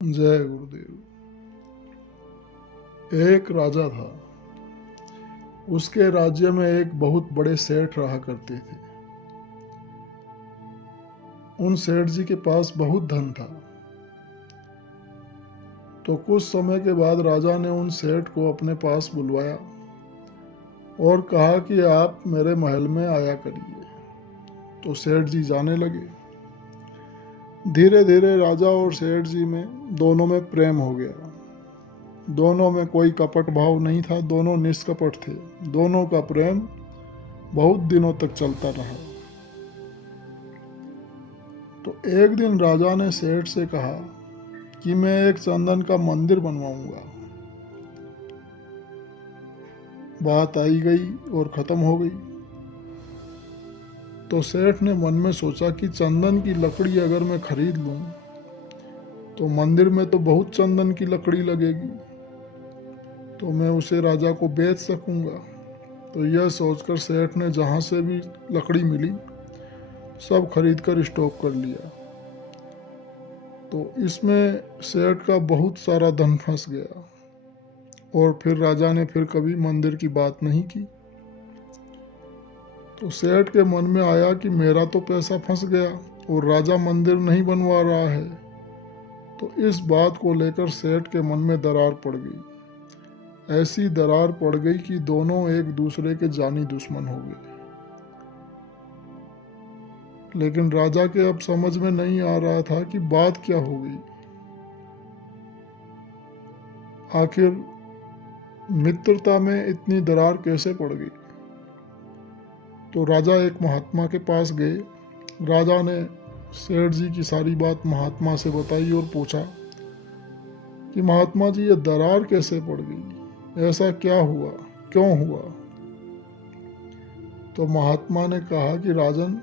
जय गुरुदेव। एक राजा था। उसके राज्य में एक बहुत बड़े सेठ रहा करते थे। उन सेठ जी के पास बहुत धन था। तो कुछ समय के बाद राजा ने उन सेठ को अपने पास बुलवाया और कहा कि आप मेरे महल में आया करिए। तो सेठ जी जाने लगे। धीरे धीरे राजा और सेठ जी में दोनों में प्रेम हो गया। दोनों में कोई कपट भाव नहीं था, दोनों निष्कपट थे। दोनों का प्रेम बहुत दिनों तक चलता रहा। तो एक दिन राजा ने सेठ से कहा कि मैं एक चंदन का मंदिर बनवाऊंगा। बात आई गई और खत्म हो गई। तो सेठ ने मन में सोचा कि चंदन की लकड़ी अगर मैं खरीद लूं तो मंदिर में तो बहुत चंदन की लकड़ी लगेगी, तो मैं उसे राजा को बेच सकूंगा। तो यह सोचकर सेठ ने जहां से भी लकड़ी मिली सब खरीद कर स्टॉक कर लिया। तो इसमें सेठ का बहुत सारा धन फंस गया और फिर राजा ने फिर कभी मंदिर की बात नहीं की। तो सेठ के मन में आया कि मेरा तो पैसा फंस गया और राजा मंदिर नहीं बनवा रहा है। तो इस बात को लेकर सेठ के मन में दरार पड़ गई। ऐसी दरार पड़ गई कि दोनों एक दूसरे के जानी दुश्मन हो गए। लेकिन राजा के अब समझ में नहीं आ रहा था कि बात क्या हो गई। आखिर मित्रता में इतनी दरार कैसे पड़ गई। तो राजा एक महात्मा के पास गए। राजा ने सेठ जी की सारी बात महात्मा से बताई और पूछा कि महात्मा जी, ये दरार कैसे पड़ गई, ऐसा क्या हुआ, क्यों हुआ। तो महात्मा ने कहा कि राजन,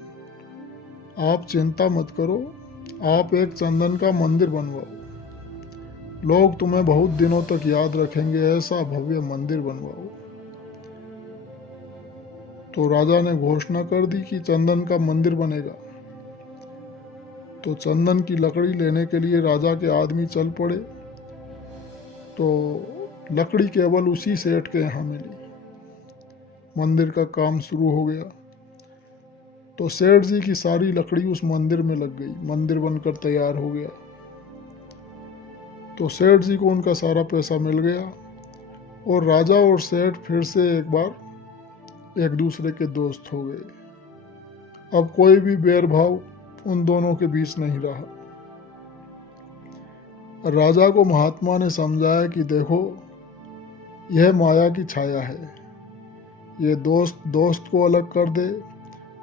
आप चिंता मत करो, आप एक चंदन का मंदिर बनवाओ। लोग तुम्हें बहुत दिनों तक याद रखेंगे, ऐसा भव्य मंदिर बनवाओ। तो राजा ने घोषणा कर दी कि चंदन का मंदिर बनेगा। तो चंदन की लकड़ी लेने के लिए राजा के आदमी चल पड़े। तो लकड़ी केवल उसी सेठ के यहाँ मिली। मंदिर का काम शुरू हो गया। तो सेठ जी की सारी लकड़ी उस मंदिर में लग गई। मंदिर बनकर तैयार हो गया। तो सेठ जी को उनका सारा पैसा मिल गया और राजा और सेठ फिर से एक बार एक दूसरे के दोस्त हो गए। अब कोई भी बैरभाव उन दोनों के बीच नहीं रहा। राजा को महात्मा ने समझाया कि देखो, यह माया की छाया है। ये दोस्त दोस्त को अलग कर दे,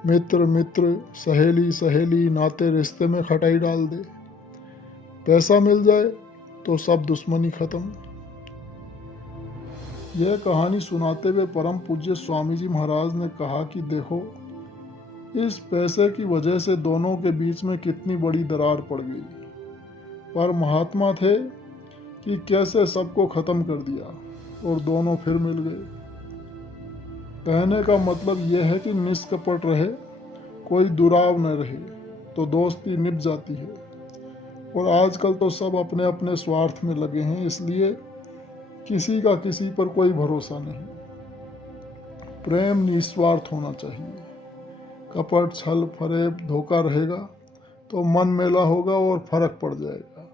मित्र मित्र, सहेली सहेली, नाते रिश्ते में खटाई डाल दे। पैसा मिल जाए तो सब दुश्मनी खत्म। यह कहानी सुनाते हुए परम पूज्य स्वामी जी महाराज ने कहा कि देखो, इस पैसे की वजह से दोनों के बीच में कितनी बड़ी दरार पड़ गई, पर महात्मा थे कि कैसे सबको खत्म कर दिया और दोनों फिर मिल गए। कहने का मतलब यह है कि निष्कपट रहे, कोई दुराव न रहे तो दोस्ती निभ जाती है। और आजकल तो सब अपने अपने स्वार्थ में लगे हैं, इसलिए किसी का किसी पर कोई भरोसा नहीं। प्रेम निस्वार्थ होना चाहिए। कपट, छल, फरेब, धोखा रहेगा तो मन मेला होगा और फर्क पड़ जाएगा।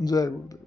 जय गुरुदेव।